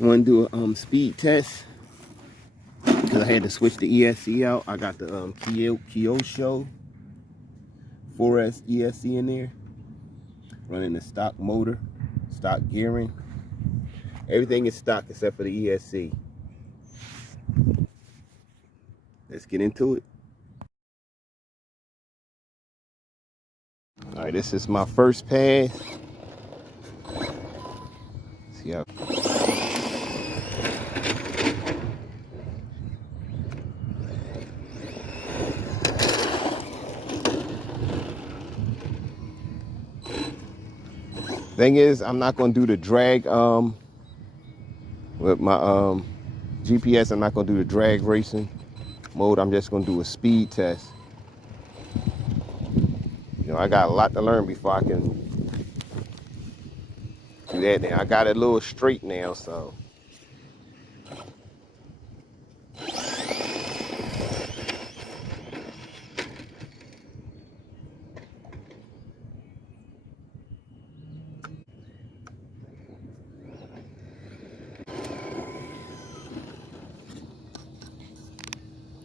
I want to do a speed test because I had to switch the ESC out. I got the Kyosho 4S ESC in there, running the stock motor, stock gearing. Everything is stock except for the ESC. Let's get into it. All right, this is my first pass. See how. Thing is, I'm not gonna do the drag with my GPS. I'm not gonna do the drag racing mode. I'm just gonna do a speed test. You know, I got a lot to learn before I can do that. Now I got it a little straight now, so.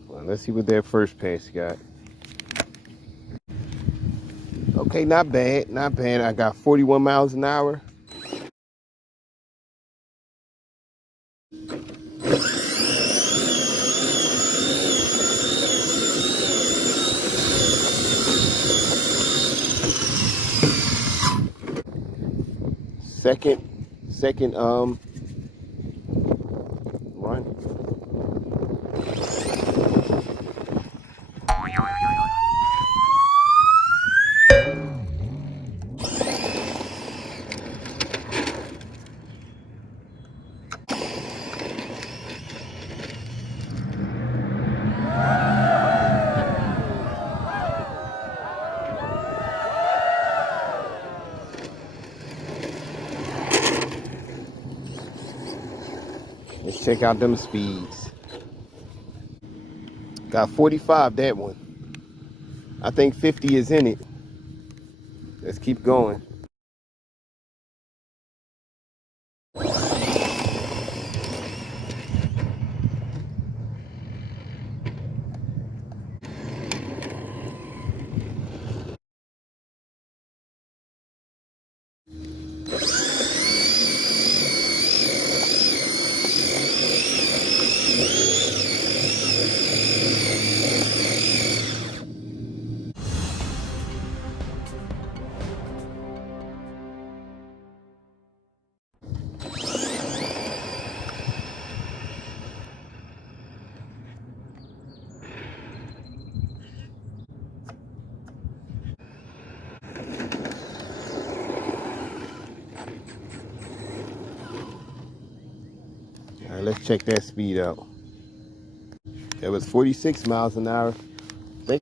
Well, let's see what that first pass got. Okay, not bad, not bad. I got 41 miles an hour. Second run. Let's check out them speeds. Got 45, that one. I think 50 is in it. Let's keep going. All right, let's check that speed out. That was 46 miles an hour. Think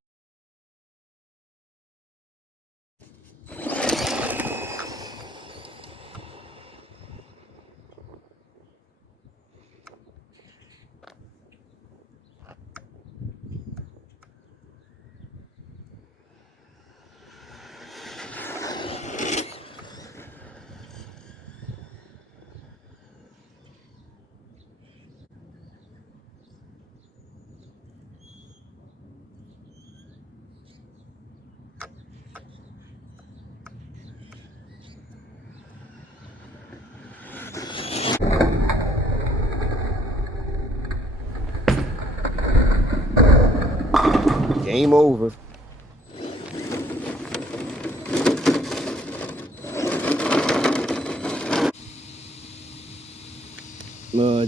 game over.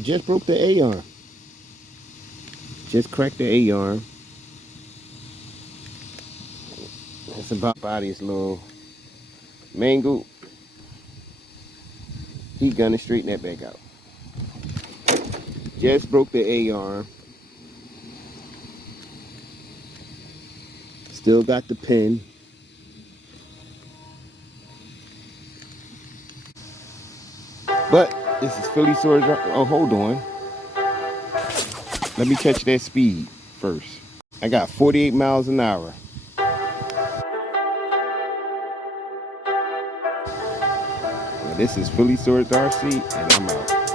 Just broke the A-arm. Just cracked the A-arm. That's about body's little mangled. Heat gun and straighten that back out. Just broke the A-arm. Still got the pin. But this is Philly Sword. Oh, hold on. Let me catch that speed first. I got 48 miles an hour. Well, this is Philly Swords RC, and I'm out.